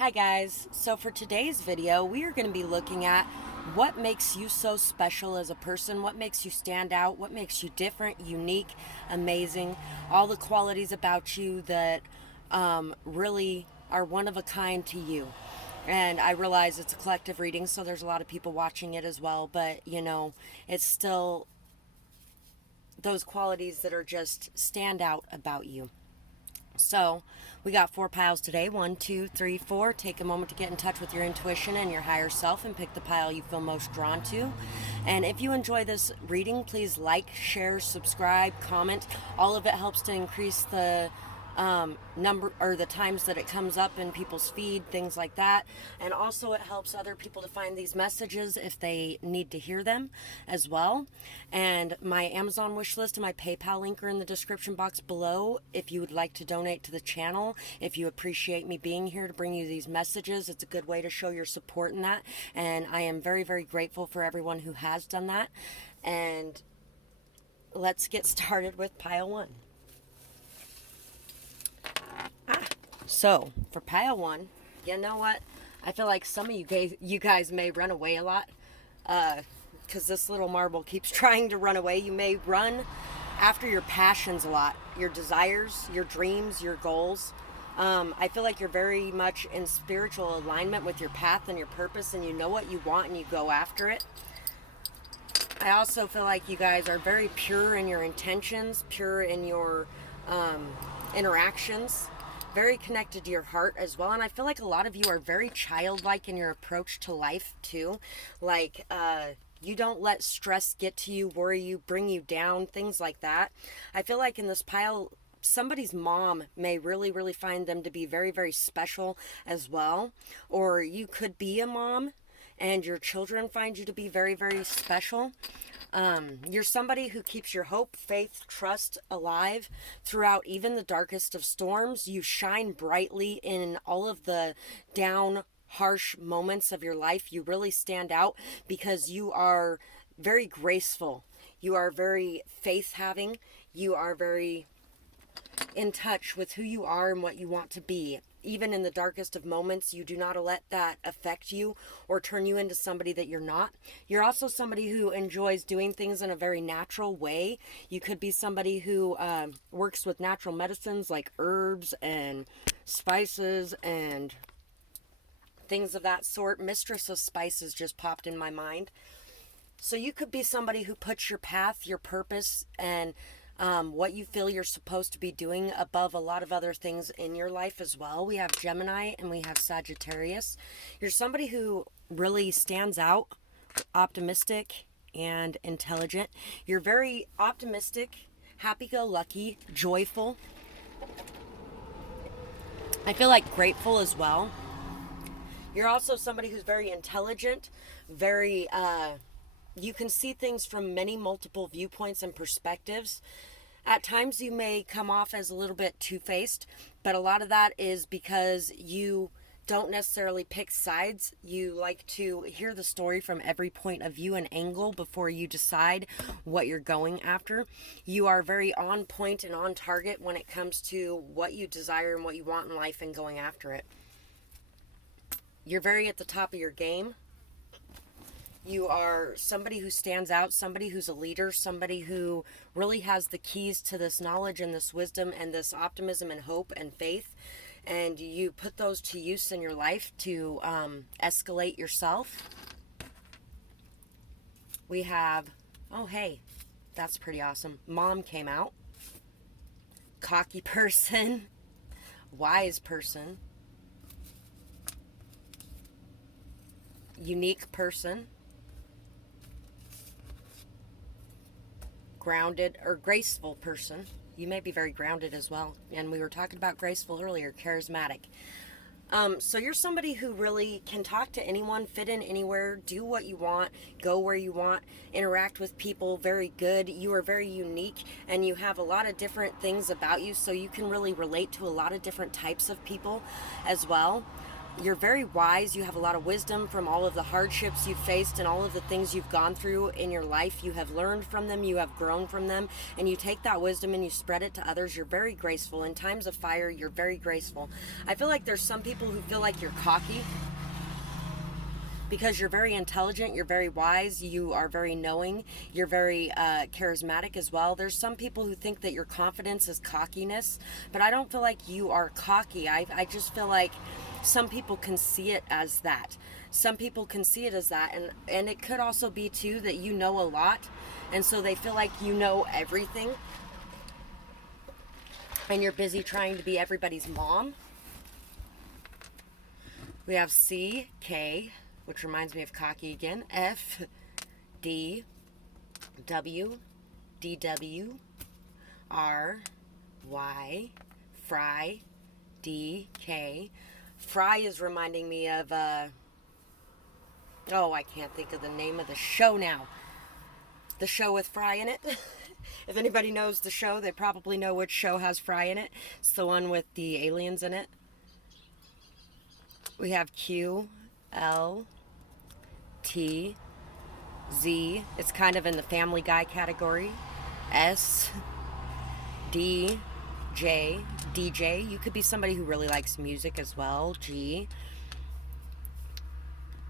Hi guys, so for today's video we are going to be looking at what makes you so special as a person, what makes you stand out, what makes you different, unique, amazing, all the qualities about you that really are one of a kind to you. And I realize it's a collective reading, so there's a lot of people watching it as well, but it's still those qualities that are just stand out about you. So we got 4 piles today. 1, 2, 3, 4. Take a moment to get in touch with your intuition and your higher self and pick the pile you feel most drawn to. And if you enjoy this reading, please like, share, subscribe, comment. All of it helps to increase the number or the times that it comes up in people's feed, things like that. And also it helps other people to find these messages if they need to hear them as well. And my Amazon wish list and my PayPal link are in the description box below if you would like to donate to the channel. If you appreciate me being here to bring you these messages, it's a good way to show your support in that. And I am very, very grateful for everyone who has done that. And let's get started with pile 1. So, for pile 1, you know what? I feel like some of you guys may run away a lot because this little marble keeps trying to run away. You may run after your passions a lot, your desires, your dreams, your goals. I feel like you're very much in spiritual alignment with your path and your purpose, and you know what you want and you go after it. I also feel like you guys are very pure in your intentions, pure in your interactions, very connected to your heart as well. And I feel like a lot of you are very childlike in your approach to life too. Like you don't let stress get to you, worry you, bring you down, things like that. I feel like in this pile somebody's mom may really, really find them to be very, very special as well. Or you could be a mom and your children find you to be very, very special. You're somebody who keeps your hope, faith, trust alive throughout even the darkest of storms. You shine brightly in all of the down, harsh moments of your life. You really stand out because you are very graceful. You are very faith-having. You are very in touch with who you are and what you want to be. Even in the darkest of moments, you do not let that affect you or turn you into somebody that you're not. You're also somebody who enjoys doing things in a very natural way. You could be somebody who works with natural medicines like herbs and spices and things of that sort. Mistress of Spices just popped in my mind. So you could be somebody who puts your path, your purpose, and what you feel you're supposed to be doing above a lot of other things in your life as well. We have Gemini and we have Sagittarius. You're somebody who really stands out, optimistic and intelligent. You're very optimistic, happy-go-lucky, joyful. I feel like grateful as well. You're also somebody who's very intelligent, very you can see things from many multiple viewpoints and perspectives. At times you may come off as a little bit two-faced, but a lot of that is because you don't necessarily pick sides. You like to hear the story from every point of view and angle before you decide what you're going after. You are very on point and on target when it comes to what you desire and what you want in life and going after it. You're very at the top of your game. You are somebody who stands out, somebody who's a leader, somebody who really has the keys to this knowledge and this wisdom and this optimism and hope and faith. And you put those to use in your life to escalate yourself. We have, oh hey, that's pretty awesome. Mom came out. Cocky person. Wise person. Unique person. Grounded or graceful person. You may be very grounded as well. And we were talking about graceful earlier, charismatic. So you're somebody who really can talk to anyone, fit in anywhere, do what you want, go where you want, interact with people very good. You are very unique and you have a lot of different things about you, so you can really relate to a lot of different types of people as well. You're very wise. You have a lot of wisdom from all of the hardships you've faced and all of the things you've gone through in your life. You have learned from them, you have grown from them, and you take that wisdom and you spread it to others. You're very graceful. In times of fire, you're very graceful. I feel like there's some people who feel like you're cocky because you're very intelligent, you're very wise, you are very knowing, you're very charismatic as well. There's some people who think that your confidence is cockiness, but I don't feel like you are cocky. I just feel like some people can see it as that. Some people can see it as that, and it could also be too that you know a lot, and so they feel like you know everything, and you're busy trying to be everybody's mom. We have C, K, which reminds me of cocky again. F, D, W, DW, R, Y, Fry, D, K. Fry is reminding me of, I can't think of the name of the show now. The show with Fry in it. If anybody knows the show, they probably know which show has Fry in it. It's the one with the aliens in it. We have Q, L, T, Z. It's kind of in the Family Guy category. S, D, J, DJ. You could be somebody who really likes music as well. G,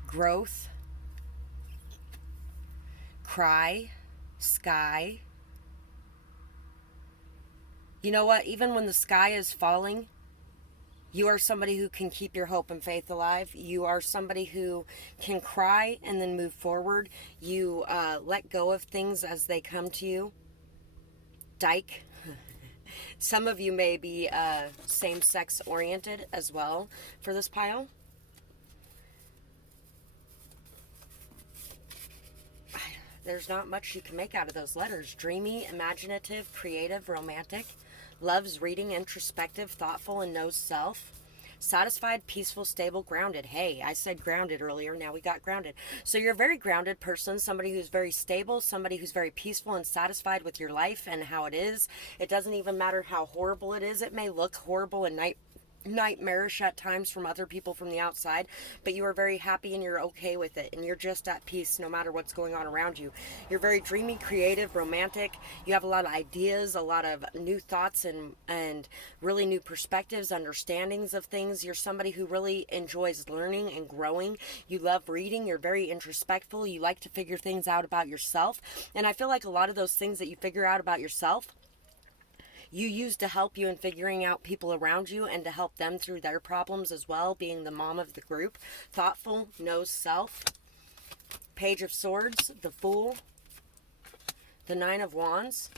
growth, cry, sky. You know what? Even when the sky is falling, you are somebody who can keep your hope and faith alive. You are somebody who can cry and then move forward. You let go of things as they come to you. Dyke. Some of you may be same-sex oriented as well for this pile. There's not much you can make out of those letters. Dreamy, imaginative, creative, romantic. Loves reading, introspective, thoughtful, and knows self. Satisfied, peaceful, stable, grounded. Hey, I said grounded earlier. Now we got grounded. So you're a very grounded person, somebody who's very stable, somebody who's very peaceful and satisfied with your life and how it is. It doesn't even matter how horrible it is. It may look horrible and nightmarish at times from other people from the outside, but you are very happy and you're okay with it, and you're just at peace no matter what's going on around you. You're very dreamy, creative, romantic. You have a lot of ideas, a lot of new thoughts, and really new perspectives, understandings of things. You're somebody who really enjoys learning and growing. You love reading. You're very introspectful. You like to figure things out about yourself, and I feel like a lot of those things that you figure out about yourself you use to help you in figuring out people around you and to help them through their problems as well, being the mom of the group. Thoughtful, knows self. Page of Swords, the Fool, the Nine of Wands,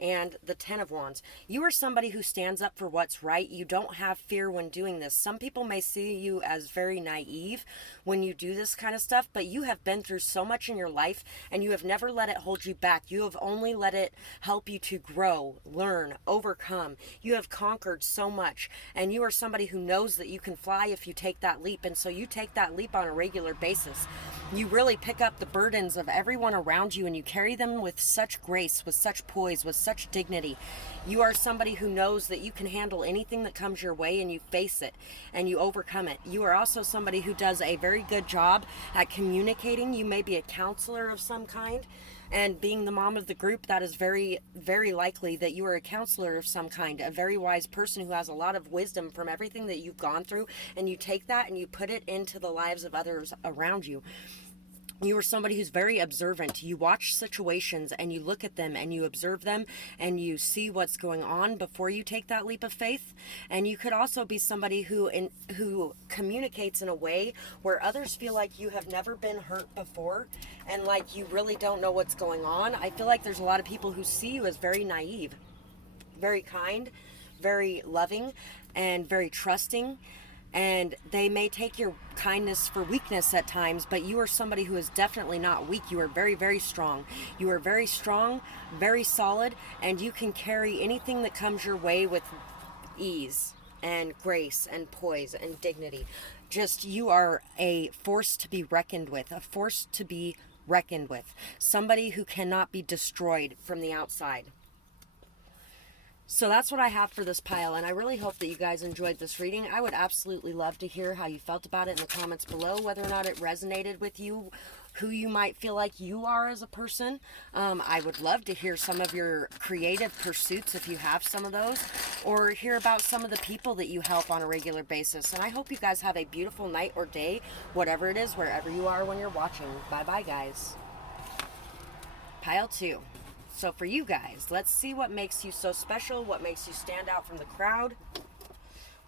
and the Ten of Wands. You are somebody who stands up for what's right. You don't have fear when doing this. Some people may see you as very naive when you do this kind of stuff, but you have been through so much in your life and you have never let it hold you back. You have only let it help you to grow, learn, overcome. You have conquered so much, and you are somebody who knows that you can fly if you take that leap, and so you take that leap on a regular basis. You really pick up the burdens of everyone around you and you carry them with such grace, with such poise, with such dignity. You are somebody who knows that you can handle anything that comes your way and you face it and you overcome it. You are also somebody who does a very good job at communicating. You may be a counselor of some kind, and being the mom of the group, that is very, very likely that you are a counselor of some kind, a very wise person who has a lot of wisdom from everything that you've gone through, and you take that and you put it into the lives of others around you. You are somebody who's very observant. You watch situations and you look at them and you observe them and you see what's going on before you take that leap of faith. And you could also be somebody who communicates in a way where others feel like you have never been hurt before and like you really don't know what's going on. I feel like there's a lot of people who see you as very naive, very kind, very loving, and very trusting. And they may take your kindness for weakness at times, but you are somebody who is definitely not weak. You are very, very strong. You are very strong, very solid, and you can carry anything that comes your way with ease and grace and poise and dignity. Just, you are a force to be reckoned with, a force to be reckoned with. Somebody who cannot be destroyed from the outside. So that's what I have for this pile, and I really hope that you guys enjoyed this reading. I would absolutely love to hear how you felt about it in the comments below, whether or not it resonated with you, who you might feel like you are as a person. I would love to hear some of your creative pursuits if you have some of those, or hear about some of the people that you help on a regular basis. And I hope you guys have a beautiful night or day, whatever it is, wherever you are when you're watching. Bye-bye, guys. Pile 2. So for you guys, let's see what makes you so special, what makes you stand out from the crowd,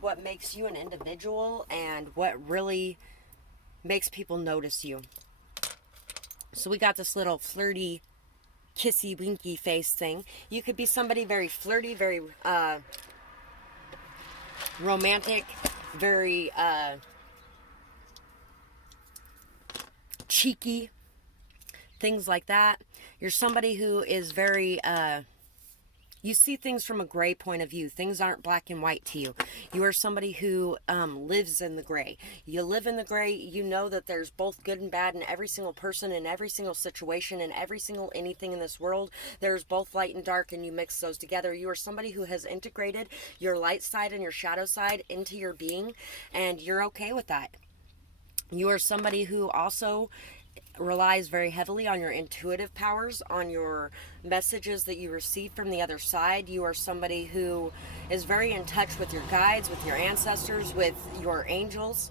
what makes you an individual, and what really makes people notice you. So we got this little flirty, kissy, winky face thing. You could be somebody very flirty, very romantic, very cheeky, things like that. You're somebody who is very, you see things from a gray point of view. Things aren't black and white to you. You are somebody who lives in the gray. You live in the gray. You know that there's both good and bad in every single person, in every single situation, in every single anything in this world. There's both light and dark, and you mix those together. You are somebody who has integrated your light side and your shadow side into your being, and you're okay with that. You are somebody who also relies very heavily on your intuitive powers, on your messages that you receive from the other side. You are somebody who is very in touch with your guides, with your ancestors, with your angels,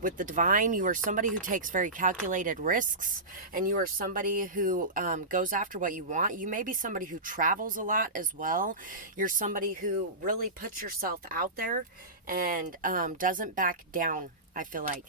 with the divine. You are somebody who takes very calculated risks, and you are somebody who goes after what you want. You may be somebody who travels a lot as well. You're somebody who really puts yourself out there and doesn't back down, I feel like.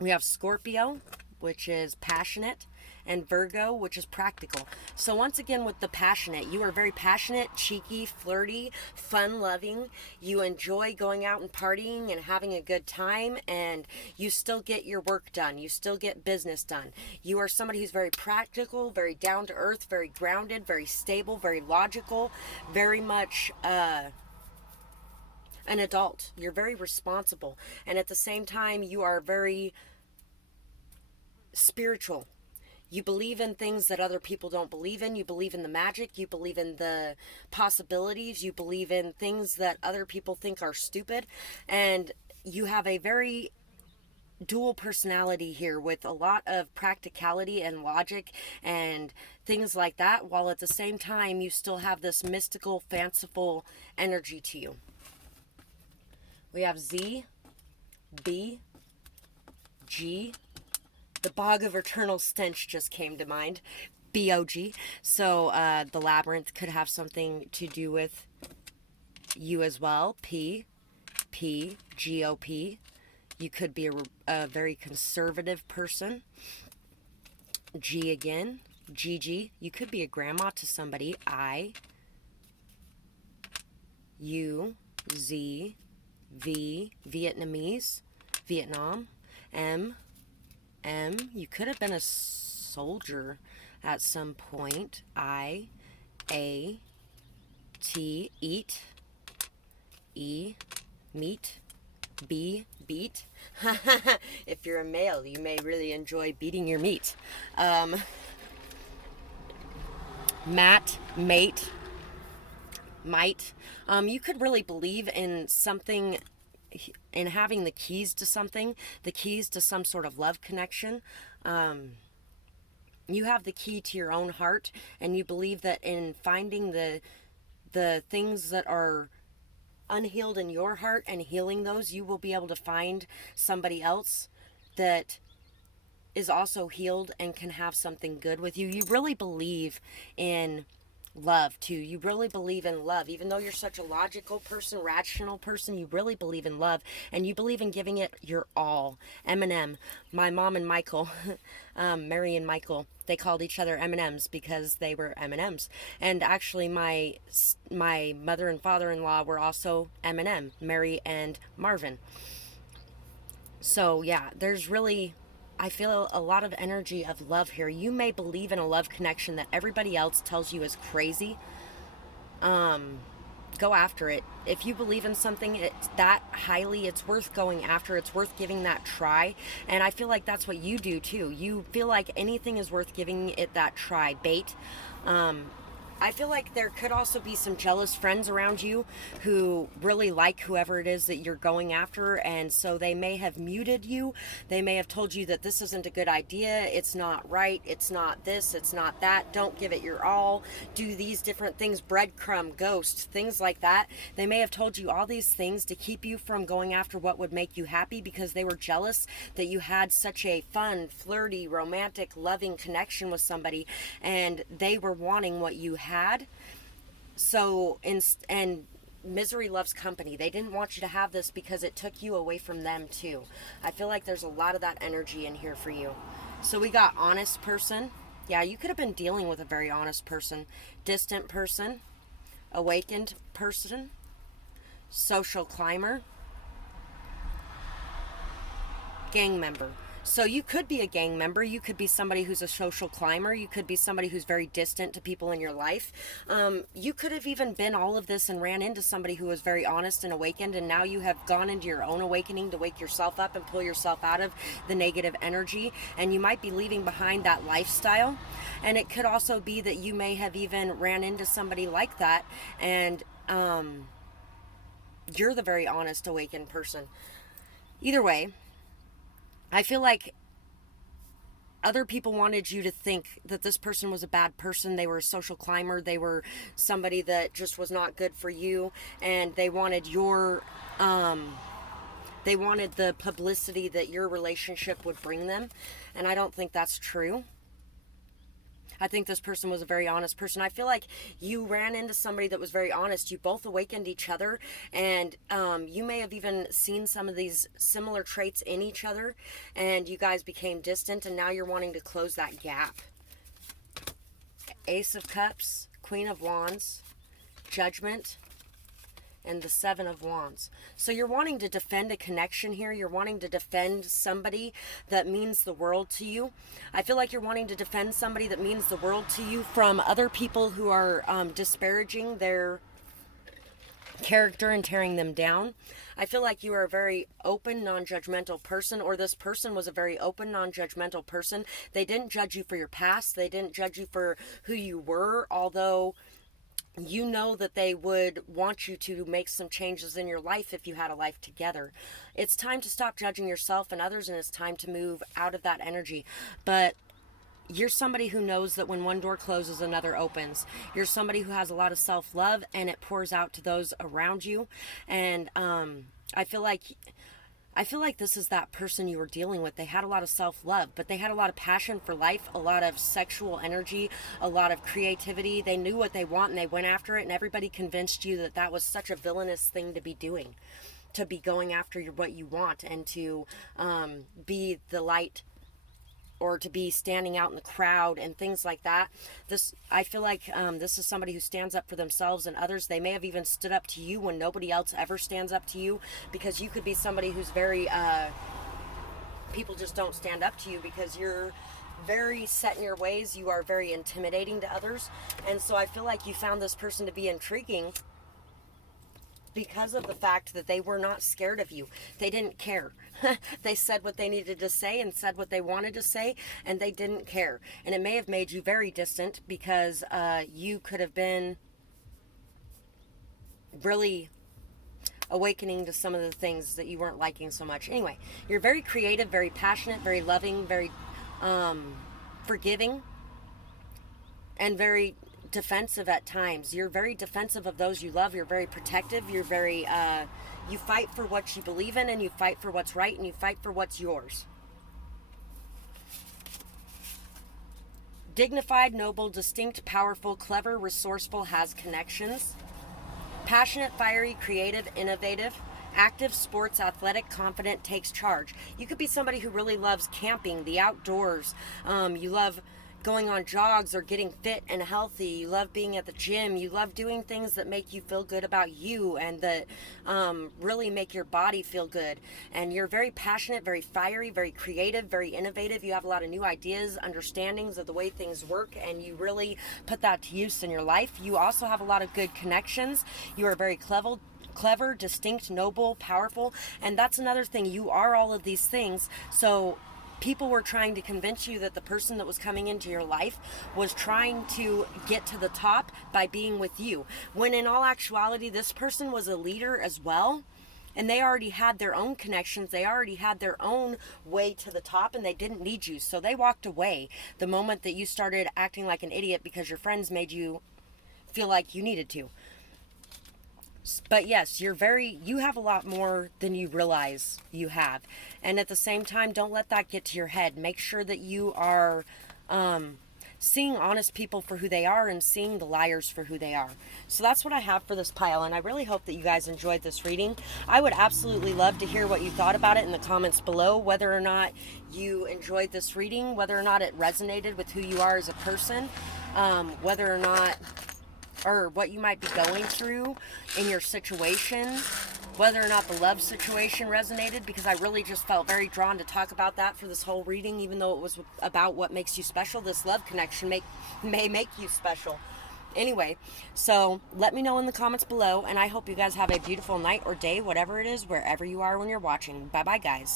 We have Scorpio, which is passionate, and Virgo, which is practical. So once again, with the passionate, you are very passionate, cheeky, flirty, fun-loving. You enjoy going out and partying and having a good time, and you still get your work done. You still get business done. You are somebody who's very practical, very down-to-earth, very grounded, very stable, very logical, very much an adult. You're very responsible, and at the same time, you are very spiritual. You believe in things that other people don't believe in. You believe in the magic. You believe in the possibilities. You believe in things that other people think are stupid. And you have a very dual personality here with a lot of practicality and logic and things like that, while at the same time you still have this mystical, fanciful energy to you. We have Z, B, G. The Bog of Eternal Stench just came to mind. B-O-G. So the labyrinth could have something to do with you as well. P, P, G-O-P. You could be a very conservative person. G again. G-G. You could be a grandma to somebody. I, U, Z, V, Vietnamese, Vietnam. M, you could have been a soldier at some point. I, A, T, eat. E, meat. B, beat. If you're a male, you may really enjoy beating your meat. Mat, mate, might. You could really believe in something, in having the keys to something, the keys to some sort of love connection. You have the key to your own heart, and you believe that in finding the things that are unhealed in your heart and healing those, you will be able to find somebody else that is also healed and can have something good with you. You really believe in love too. You really believe in love. Even though you're such a logical person, rational person, you really believe in love, and you believe in giving it your all. Eminem. My mom and Michael, Mary and Michael, they called each other M&Ms because they were M&Ms. And actually my mother and father-in-law were also M&M, Mary and Marvin. So yeah, there's really, I feel a lot of energy of love here. You may believe in a love connection that everybody else tells you is crazy. Go after it. If you believe in something that highly, it's worth going after. It's worth giving that try. And I feel like that's what you do too. You feel like anything is worth giving it that try. Bait. I feel like there could also be some jealous friends around you who really like whoever it is that you're going after, and so they may have muted you. They may have told you that this isn't a good idea, it's not right, it's not this, it's not that, don't give it your all, do these different things, breadcrumb, ghost, things like that. They may have told you all these things to keep you from going after what would make you happy because they were jealous that you had such a fun, flirty, romantic, loving connection with somebody, and they were wanting what you had. So and misery loves company. They didn't want you to have this because it took you away from them too. I feel like there's a lot of that energy in here for you. So we got honest person. Yeah, you could have been dealing with a very honest person. Distant person, awakened person, social climber, gang member. So you could be a gang member, you could be somebody who's a social climber, you could be somebody who's very distant to people in your life. You could have even been all of this and ran into somebody who was very honest and awakened, and now you have gone into your own awakening to wake yourself up and pull yourself out of the negative energy, and you might be leaving behind that lifestyle. And it could also be that you may have even ran into somebody like that, and you're the very honest awakened person. Either way, I feel like other people wanted you to think that this person was a bad person. They were a social climber. They were somebody that just was not good for you. And they wanted they wanted the publicity that your relationship would bring them. And I don't think that's true. I think this person was a very honest person. I feel like you ran into somebody that was very honest. You both awakened each other, and you may have even seen some of these similar traits in each other, and you guys became distant, and now you're wanting to close that gap. Ace of Cups, Queen of Wands, Judgment, and the Seven of Wands. So you're wanting to defend a connection here. You're wanting to defend somebody that means the world to you. I feel like you're wanting to defend somebody that means the world to you from other people who are disparaging their character and tearing them down. I feel like you are a very open, non-judgmental person, or this person was a very open, non-judgmental person. They didn't judge you for your past. They didn't judge you for who you were, although you know that they would want you to make some changes in your life if you had a life together. It's time to stop judging yourself and others, and it's time to move out of that energy. But you're somebody who knows that when one door closes, another opens. You're somebody who has a lot of self-love, and it pours out to those around you. And I feel like this is that person you were dealing with. They had a lot of self-love, but they had a lot of passion for life, a lot of sexual energy, a lot of creativity. They knew what they want, and they went after it, and everybody convinced you that that was such a villainous thing to be doing, to be going after what you want, and to be the light, or to be standing out in the crowd and things like that. I feel like this is somebody who stands up for themselves and others. They may have even stood up to you when nobody else ever stands up to you, because you could be somebody who's very, people just don't stand up to you because you're very set in your ways. You are very intimidating to others. And so I feel like you found this person to be intriguing because of the fact that they were not scared of you. They didn't care. They said what they needed to say and said what they wanted to say, and they didn't care. And it may have made you very distant because you could have been really awakening to some of the things that you weren't liking so much. Anyway, you're very creative, very passionate, very loving, very forgiving, and very defensive at times. You're very defensive of those you love. You're very protective. You're very you fight for what you believe in, and you fight for what's right, and you fight for what's yours. Dignified, noble, distinct, powerful, clever, resourceful, has connections. Passionate, fiery, creative, innovative, active, sports, athletic, confident, takes charge. You could be somebody who really loves camping, the outdoors. You love going on jogs or getting fit and healthy. You love being at the gym. You love doing things that make you feel good about you and that really make your body feel good. And you're very passionate, very fiery, very creative, very innovative. You have a lot of new ideas, understandings of the way things work, and you really put that to use in your life. You also have a lot of good connections. You are very clever, distinct, noble, powerful, and that's another thing. You are all of these things. So people were trying to convince you that the person that was coming into your life was trying to get to the top by being with you, when in all actuality this person was a leader as well, and they already had their own connections, they already had their own way to the top, and they didn't need you. So they walked away the moment that you started acting like an idiot because your friends made you feel like you needed to. But yes, you have a lot more than you realize you have. And at the same time, don't let that get to your head. Make sure that you are seeing honest people for who they are and seeing the liars for who they are. So that's what I have for this pile, and I really hope that you guys enjoyed this reading. I would absolutely love to hear what you thought about it in the comments below, whether or not you enjoyed this reading, whether or not it resonated with who you are as a person, whether or not, or what you might be going through in your situation, whether or not the love situation resonated, because I really just felt very drawn to talk about that for this whole reading, even though it was about what makes you special. This love connection may make you special. Anyway, so let me know in the comments below, and I hope you guys have a beautiful night or day, whatever it is, wherever you are when you're watching. Bye-bye, guys.